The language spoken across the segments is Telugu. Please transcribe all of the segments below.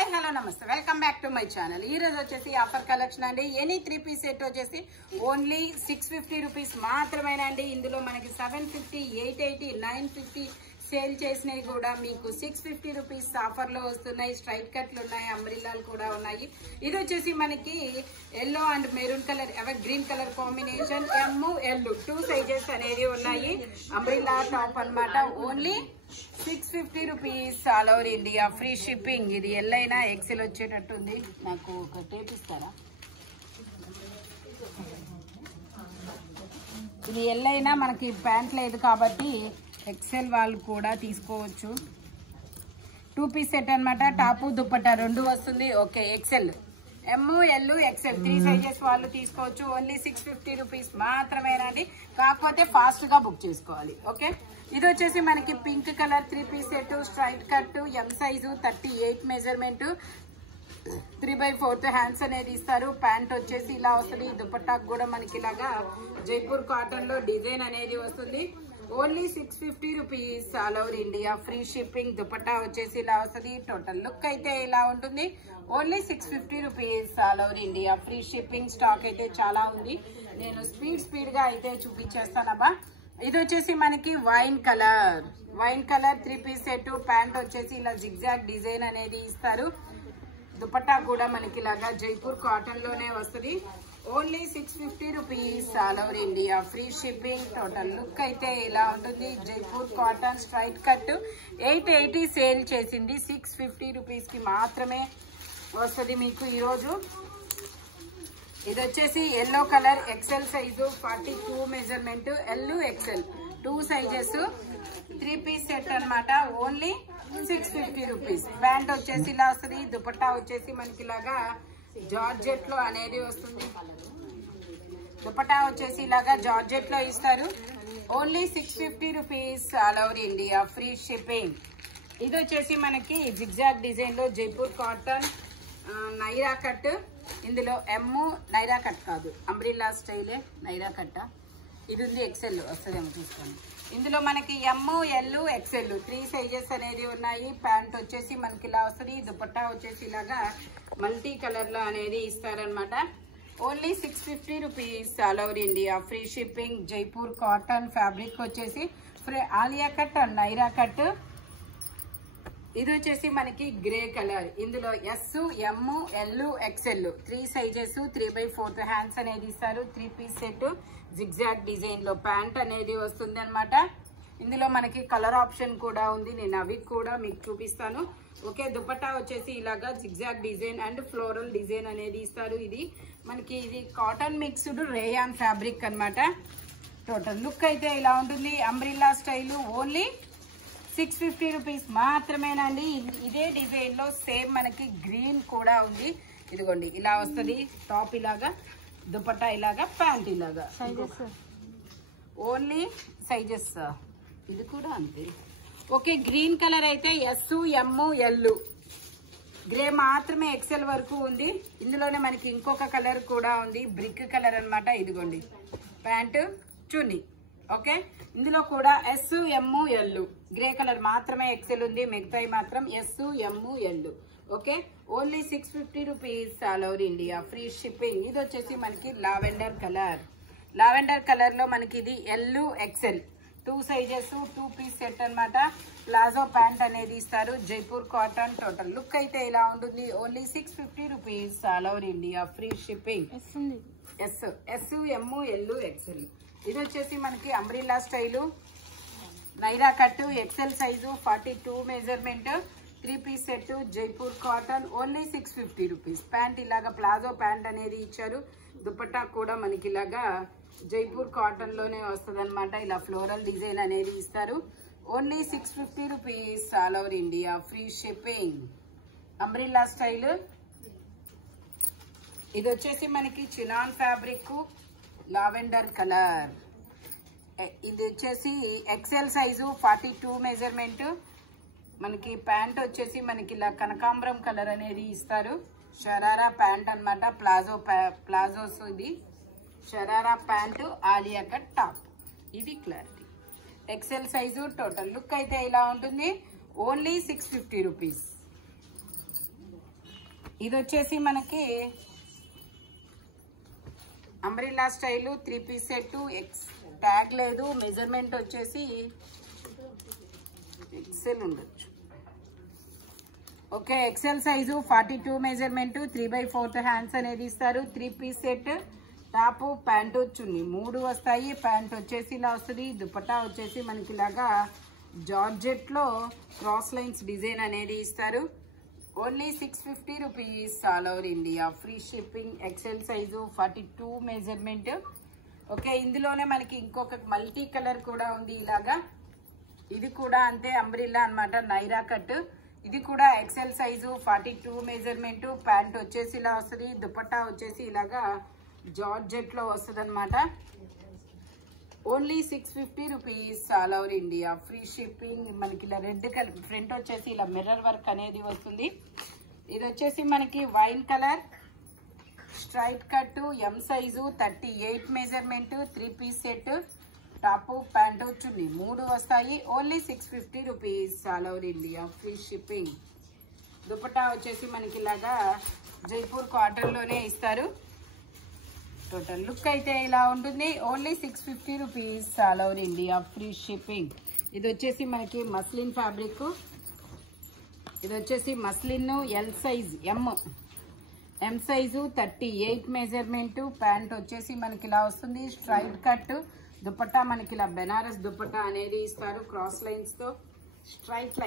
హాయ్ హలో నమస్తే welcome back to my channel. ఈ రోజు వచ్చేసి ఆఫర్ కలెక్షన్ అండి. ఎనీ 3 పీస్ సెట్ వచ్చేసి ఓన్లీ 650 రూపీస్ మాత్రమేనండి. ఇందులో మనకి 750, 880, 950 సేల్ చేసినవి కూడా మీకు 650 రూపీస్ ఆఫర్ లో వస్తున్నాయి. స్ట్రైట్ కట్లు ఉన్నాయి, అంబ్రిల్లాలు కూడా ఉన్నాయి. ఇది వచ్చేసి మనకి yellow and maroon colour ever green colour combination. ML 2 sizes అనేది ఉన్నాయి. అంబ్రిల్లా టాప్ అన్నమాట. Only 650 rupees all over India, free shipping. ఇది ఎల్ అయినా ఎక్సెల్ వచ్చేటట్టుంది. నాకు ఒక టేప్ ఇస్తారా? ఇది ఎల్ అయినా మనకి ప్యాంట్ లేదు కాబట్టి ఎక్సెల్ వాళ్ళు కూడా తీసుకోవచ్చు. 2 పీస్ సెట్ అనమాట. టాపు దుప్పట్టా 2 వస్తుంది. Okay, XL ML XL 3 sizes వాళ్ళు తీసుకోవచ్చు. ఓన్లీ 650 రూపీస్ మాత్రమేనండి. కాకపోతే ఫాస్ట్ గా బుక్ చేసుకోవాలి. ఓకే, ఇది వచ్చేసి మనకి pink colour 3 piece set, straight cut, M size, 38 measurement, 3/4 hands అనేది ఇస్తారు. ప్యాంట్ వచ్చేసి ఇలా వస్తుంది. దుపట్టాకు కూడా మనకి ఇలాగా జైపూర్ కాటన్ లో డిజైన్ అనేది వస్తుంది. Only 650 rupees all over India, free shipping. Dupatta వచ్చేసి ఇలా వస్తుంది. టోటల్ లుక్ అయితే ఇలా ఉంటుంది. Only 650 rupees all over India, free shipping. Stock అయితే చాలా ఉంది. నేను స్పీడ్ గా అయితే చూపించేస్తానబ్బా. ఇది వచ్చేసి మనకి wine colour 3 piece set. Pant వచ్చేసి ఇలా జిగ్జాగ్ డిజైన్ అనేది ఇస్తారు. దుపట్టా కూడా మనకి ఇలాగా జైపూర్ కాటన్ లోనే వస్తుంది. Only 650 rupees all over India, free shipping. Total look అయితే ఇలా ఉంటుంది. Jaipur cotton straight cut 880 sale చేసింది. 650 రూపీస్ కి మాత్రమే వస్తుంది మీకు ఈరోజు. ఇది వచ్చేసి yellow colour XL size, 42 measurement, XL 2 sizes, 3 piece set అనమాట. Only 650 rupees. ప్యాంట్ వచ్చేసి ఇలా వస్తుంది. దుపట్టా వచ్చేసి మనకి ఇలాగా జార్జెట్ లో అనేది వస్తుంది. దుపట్టా వచ్చేసి ఇలాగా జార్జెట్ లో ఇస్తారు. Only 650 rupees all over India, free shipping. ఇది వచ్చేసి మనకి జిగ్జాగ్ డిజైన్ లో జైపూర్ కాటన్ నైరా కట్. ఇందులో నైరా కట్ కాదు, అంబ్రిల్లా స్టైలే నైరా కట్ట. ఇది ఉంది, XL వస్తుందేమో చూసుకోండి. ఇందులో మనకి ML XL 3 సైజెస్ అనేది ఉన్నాయి. ప్యాంట్ వచ్చేసి మనకి ఇలా వస్తుంది. దుపట్టా వచ్చేసి ఇలాగా మల్టీ కలర్ లో అనేది ఇస్తారనమాట. Only 650 rupees all over India, free shipping. Jaipur cotton fabric వచ్చేసి Alia cut and Naira cut. ఇది వచ్చేసి మనకి గ్రే కలర్. ఇందులో ML XL 3 సైజెస్, 3/4 హ్యాండ్స్ అనేది ఇస్తారు. 3 పీస్ సెట్ జిగ్జాగ్ డిజైన్ లో ప్యాంట్ అనేది వస్తుంది అనమాట. ఇందులో మనకి కలర్ ఆప్షన్ కూడా ఉంది. నేను అవి కూడా మీకు చూపిస్తాను. ఓకే, దుపట్టా వచ్చేసి ఇలాగా zigzag design and floral design అనేది ఇస్తారు. ఇది మనకి ఇది కాటన్ మిక్స్డ్ రేయాన్ ఫ్యాబ్రిక్ అనమాట. టోటల్ లుక్ అయితే ఇలా ఉంటుంది. Umbrella style. ఓన్లీ 650 రూపీస్ మాత్రమేనండి. ఇదే డిజైన్ లో సేమ్ మనకి గ్రీన్ కూడా ఉంది. ఇదిగోండి ఇలా వస్తుంది. టాప్ ఇలాగా, దుపట్టా ఇలాగా, ప్యాంట్ ఇలాగా. ఓన్లీ సైజెస్ ఇది కూడా అంతే. ఓకే, గ్రీన్ కలర్ అయితే ML, గ్రే మాత్రమే XL వరకు ఉంది. ఇందులోనే మనకి ఇంకొక కలర్ కూడా ఉంది, బ్రిక్ కలర్ అనమాట. ఇదిగోండి ప్యాంటు, చున్నీ. ఓకే, ఇందులో కూడా ML గ్రే కలర్ మాత్రమే XL ఉంది. మిగతాయి మాత్రం ML. Okay, only 650 rupees all over India, free shipping. ఇది వచ్చేసి మనకి లావెండర్ కలర్ లో మనకి ఇది L XL 2 sizes, 2 piece set అనమాట. ప్లాజో ప్యాంట్ అనేది ఇస్తారు. జైపూర్ కాటన్. టోటల్ లుక్ అయితే ఇలా ఉంటుంది. Only 650 rupees all over India, free shipping. ML XL. ఇది వచ్చేసి మనకి umbrella style Naira cut, XL size, 42 measurement, 3 piece set, Jaipur cotton. Only 650 rupees. Pant ఇలాగా ప్లాజో ప్యాంట్ అనేది ఇచ్చారు. దుపట్టా కూడా మనకి ఇలాగా జైపూర్ కాటన్ లోనే వస్తుంది అనమాట. ఇలా ఫ్లోరల్ డిజైన్ అనేది ఇస్తారు. Only 650 rupees all over India, free shipping. Umbrella style. ఇది వచ్చేసి మనకి చినాన్ ఫ్యాబ్రిక్ లావెండర్ కలర్. ఇది వచ్చేసి XL సైజు, 42 మెజర్మెంట్. మనకి ప్యాంట్ వచ్చేసి మనకి ఇలా కనకాంబరం కలర్ అనేది ఇస్తారు. షరారా ప్యాంట్ అనమాట. ప్లాజోస్. ఇది sharara pant, Alia cut top. ఇది clarity. XL size. Total look అయితే ఇలా ఉంటుంది. Only 650 rupees. ఇది వచ్చేసి మనకి umbrella style 3 piece set. Tag లేదు. మెజర్మెంట్ వచ్చేసి ఎక్సెల్ ఉండొచ్చు. Okay, XL size 42 measurement, 3/4 hands అనేది ఇస్తారు. 3 పీస్ సెట్. టాపు ప్యాంటు చున్నీ 3 వస్తాయి. ప్యాంట్ వచ్చేసి ఇలా వస్తుంది. దుపట్టా వచ్చేసి మనకి ఇలాగా జార్జెట్లో క్రాస్ లైన్స్ డిజైన్ అనేది ఇస్తారు. Only 650 rupees all over India. Free shipping. XL size 42 measurement. Okay, ఇందులోనే మనకి ఇంకొక మల్టీ కలర్ కూడా ఉంది ఇలాగా. ఇది కూడా అంతే, అంబ్రిల్లా అన్నమాట, నైరా కట్. ఇది కూడా ఎక్సెల్ సైజు 42 మెజర్మెంట్. ప్యాంట్ వచ్చేసి ఇలా వస్తుంది. దుపట్టా వచ్చేసి ఇలాగా జార్జెట్ లో వస్తుంది అనమాట. Only 650 rupees all over India. Free shipping. మనకి ఇలా రెడ్ కలర్ ఫ్రంట్ వచ్చేసి ఇలా మిర్రర్ వర్క్ అనేది వస్తుంది. ఇది వచ్చేసి మనకి wine colour straight cut, M size 38 measurement, 3 piece set. Top pant చున్నీ 3 వస్తాయి. Only 650 rupees all over India. Free shipping. Dupatta వచ్చేసి మనకి ఇలాగా జైపూర్ కాటన్ లోనే ఇస్తారు. టోటల్ లుక్ అయితే ఇలా ఉంటుంది. Only 650 rupees all over India. Free shipping. ఇది వచ్చేసి మనకి మస్లిన్ ఫ్యాబ్రిక్. ఇది వచ్చేసి మస్లిన్ ఎల్ సైజ్, ఎం సైజు 38 మెజర్మెంట్. ప్యాంట్ వచ్చేసి మనకి ఇలా వస్తుంది. Straight cut. దుపట్టా మనకి ఇలా బెనారస్ దుపట్టా అనేది ఇస్తారు. క్రాస్ లైన్స్ తో స్ట్రైట్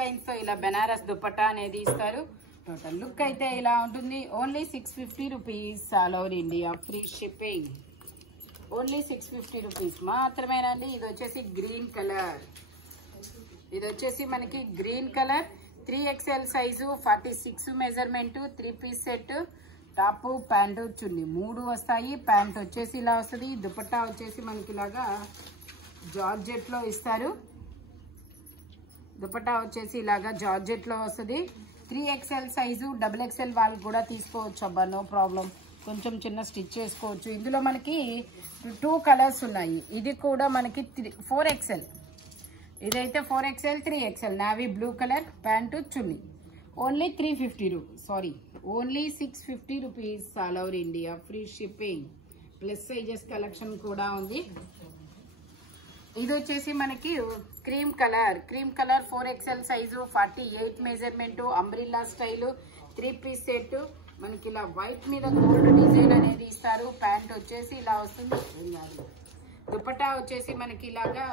లైన్స్ తో ఇలా బెనారస్ దుపట్టా అనేది ఇస్తారు. టోటల్ లుక్ అయితే ఇలా ఉంటుంది. Only 650 rupees all over India. Free shipping. Only 650 rupees మాత్రమేనండి. ఇది వచ్చేసి గ్రీన్ కలర్. ఇది వచ్చేసి మనకి green colour 3XL size 46 measurement, 3 piece set. Top pant చున్నీ 3 వస్తాయి. ప్యాంట్ వచ్చేసి ఇలా వస్తుంది. దుపట్టా వచ్చేసి మనకి ఇలాగా జార్జెట్ లో ఇస్తారు. దుపట్టా వచ్చేసి ఇలాగా జార్జెట్ లో వస్తుంది. 3XL సైజు, XXL వాళ్ళు కూడా తీసుకోవచ్చు అబ్బా, నో ప్రాబ్లం. కొంచెం చిన్న స్టిచ్ చేసుకోవచ్చు. ఇందులో మనకి 2 కలర్స్ ఉన్నాయి. ఇది కూడా మనకి 4XL. ఇదైతే 4XL, 3XL. Navy blue colour. Pant చున్నీ. Only 650 rupees all over India. Free shipping. Plus sizes collection కూడా ఉంది. ఇది వచ్చేసి మనకి cream colour 4XL size 48 measurement, umbrella style, 3 piece set. మనకి ఇలా వైట్ మీద గోల్డ్ డిజైన్ అనేది ఇస్తారు. ప్యాంట్ వచ్చేసి ఇలా వస్తుంది. దుపట్టా వచ్చేసి మనకి ఇలాగా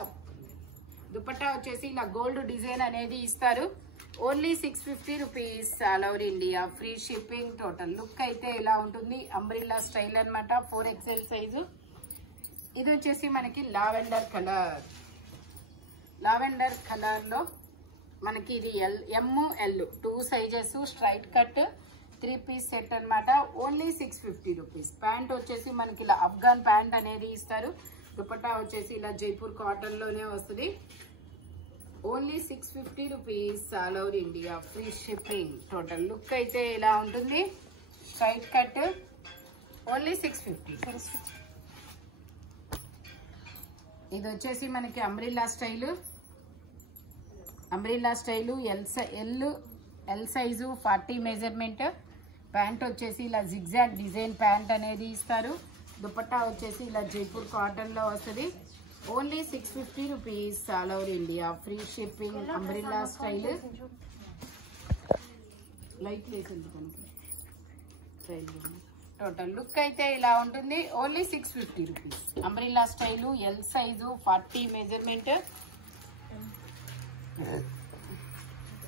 గోల్డ్ డిజైన్ అనేది ఇస్తారు. Only 650 rupees all over India. Free shipping. Total look అయితే ఇలా ఉంటుంది. అంబ్రిల్లా స్టైల్ అనమాట, 4XL సైజు. ఇది వచ్చేసి మనకి లావెండర్ కలర్ లో మనకి ఇది ML 2 sizes. Straight cut 3 piece set అనమాట. Only 650 rupees. ప్యాంట్ వచ్చేసి మనకి ఇలా అఫ్ఘాన్ ప్యాంట్ అనేది ఇస్తారు. దుపట్టా వచ్చేసి ఇలా జైపూర్ కాటన్ లోనే వస్తుంది. Only 650 rupees all over India. Free shipping. Total look అయితే ఇలా ఉంటుంది. Straight cut. ఓన్లీ 650. ఇది వచ్చేసి మనకి umbrella style L size 40 measurement. Pant వచ్చేసి ఇలా జిగ్జాగ్ డిజైన్ ప్యాంట్ అనేది ఇస్తారు. దుపట్టా వచ్చేసి ఇలా జైపూర్ కాటన్ లో వస్తుంది. Only 650 rupees all over India. Free shipping. Umbrella style. Light వేసింది కనుక టోటల్ లుక్ అయితే ఇలా ఉంటుంది. Only 650 rupees. Umbrella style L size 40 measurement.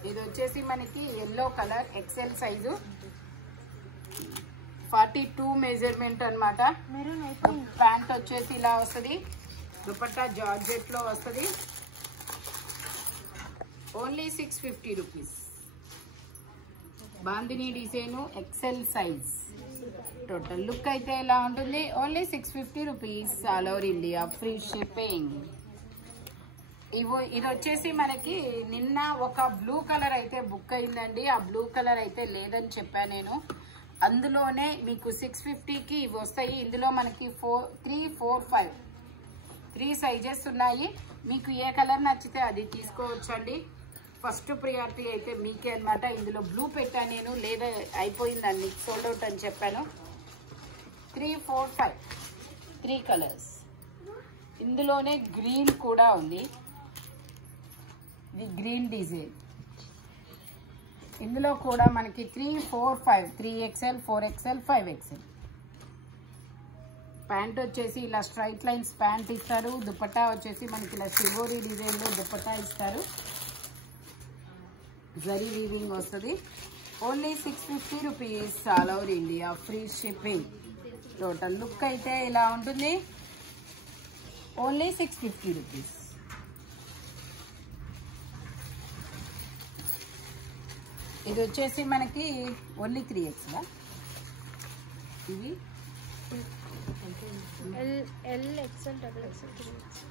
ఇది వచ్చేసి మనకి yellow colour XL size 42 measurement అనమాట. ప్యాంట్ వచ్చేసి ఇలా వస్తుంది. దుపట్టా జార్జెట్ లో వస్తుంది. Only 650 rupees. Bandhani design XL size. Total look అయితే ఇలా ఉంటుంది. Only 650 rupees all over India. Free shipping. ఇది వచ్చేసి మనకి నిన్న ఒక బ్లూ కలర్ అయితే బుక్ అయిందండి. ఆ బ్లూ కలర్ అయితే లేదని చెప్పాను నేను. అందులోనే మీకు 650కి ఇవి వస్తాయి. ఇందులో మనకి 3, 4, 5 3 సైజెస్ ఉన్నాయి. మీకు ఏ కలర్ నచ్చితే అది తీసుకోవచ్చండి. ఫస్ట్ ప్రియారిటీ అయితే మీకే అన్నమాట. ఇందులో బ్లూ పెట్టాను నేను, లేదా అయిపోయిందండి, సోల్డ్ అవుట్ అని చెప్పాను. 3, 4, 5 3 కలర్స్. ఇందులోనే గ్రీన్ కూడా ఉంది, ఇది గ్రీన్ డిజైన్. ఇందులో కూడా మనకి 3, 4, 5 3XL 4XL 5XL. ప్యాంట్ వచ్చేసి ఇలా స్ట్రైట్ లైన్స్ ప్యాంట్ ఇస్తారు. దుపట్టా వచ్చేసి మనకి ఇలా షిబోరి డిజైన్లో దుపట్టా ఇస్తారు. జరీ వీవింగ్ వస్తుంది. Only 650 rupees, all over India free shipping. Total look అయితే ఇలా ఉంటుంది. Only 650 rupees. ఇది వచ్చేసి మనకి ఓన్లీ 3XL. ఇవి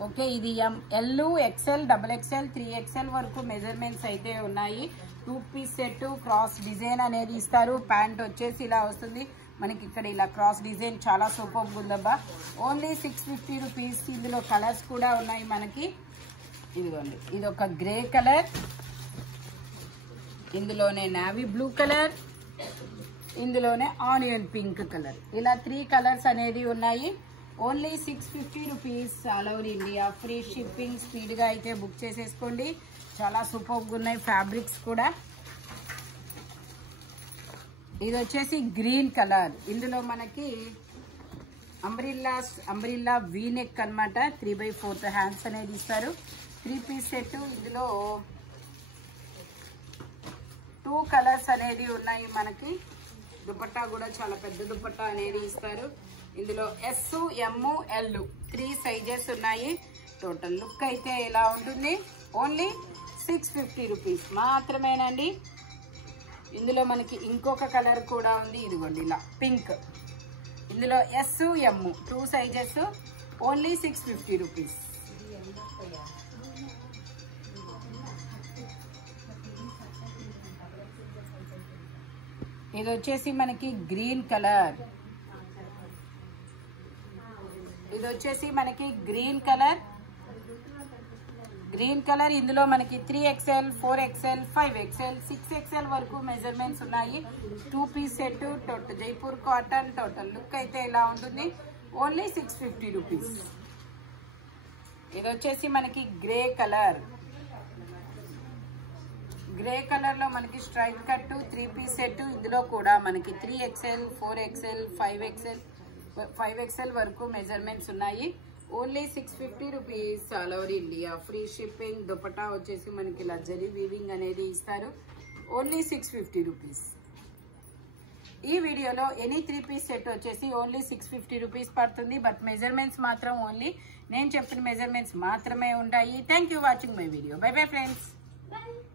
ఓకే, ఇది ఎల్, XL, XXL 3XL వరకు మెజర్మెంట్స్ అయితే ఉన్నాయి. 2 పీస్ సెట్ క్రాస్ డిజైన్ అనేది ఇస్తారు. ప్యాంట్ వచ్చేసి ఇలా వస్తుంది మనకి. ఇక్కడ ఇలా క్రాస్ డిజైన్ చాలా సూపర్గా ఉందబ్బా. Only 650 rupees. ఇందులో కలర్స్ కూడా ఉన్నాయి మనకి. ఇదిగోండి, ఇది ఒక గ్రే కలర్, ఇందులోనే నావీ బ్లూ కలర్, ఇందులోనే ఆనియన్ పింక్ కలర్. ఇలా 3 కలర్స్ అనేది ఉన్నాయి. Only 650 rupees, all over India free shipping. స్పీడ్గా అయితే బుక్ చేసేసుకోండి. చాలా సూపర్గా ఉన్నాయి ఫ్యాబ్రిక్స్ కూడా. ఇది వచ్చేసి గ్రీన్ కలర్. ఇందులో మనకి అంబ్రిల్లా వీనెక్ అన్నమాట. 3/4 హ్యాండ్స్ అనేది ఇస్తారు. 3 పీస్ సెట్. ఇందులో 2 కలర్స్ అనేది ఉన్నాయి మనకి. దుపట్టా కూడా చాలా పెద్ద దుపట్టా అనేది ఇస్తారు. ఇందులో S, M, L 3 సైజెస్ ఉన్నాయి. టోటల్ లుక్ అయితే ఇలా ఉంటుంది. ఓన్లీ 650 రూపీస్ మాత్రమేనండి. ఇందులో మనకి ఇంకొక కలర్ కూడా ఉంది, ఇదిగోండి ఇలా పింక్. ఇందులో S, M 2 sizes. Only 650 rupees. ఇది వచ్చేసి మనకి గ్రీన్ కలర్. ఇది వచ్చేసి మనకి గ్రీన్ కలర్. ఇందులో మనకి 3XL 4XL 5XL 6XL వరకు మెజర్మెంట్స్ ఉన్నాయి. 2 piece set. Total Jaipur cotton. Total look అయితే ఇలా ఉంటుంది. Only 650 rupees. ఇది వచ్చేసి మనకి గ్రే కలర్. గ్రే కలర్ లో మనకి స్ట్రైట్ కట్ 3 పీస్ సెట్. ఇందులో కూడా మనకి 3XL 4XL 5XL వరకు మెజర్మెంట్స్ ఉన్నాయి. Only 650 rupees, all over India free shipping. Dupatta వచ్చేసి మనకి ఇలా జరీ వీవింగ్ అనేది ఇస్తారు. Only 650 rupees. ఈ వీడియోలో ఎనీ 3 పీస్ సెట్ వచ్చేసి ఓన్లీ 650 రూపీస్ పడుతుంది. బట్ మెజర్మెంట్స్ మాత్రం ఓన్లీ నేను చెప్పిన మెజర్మెంట్స్ మాత్రమే ఉంటాయి. Thank you watching my video. By bye friends.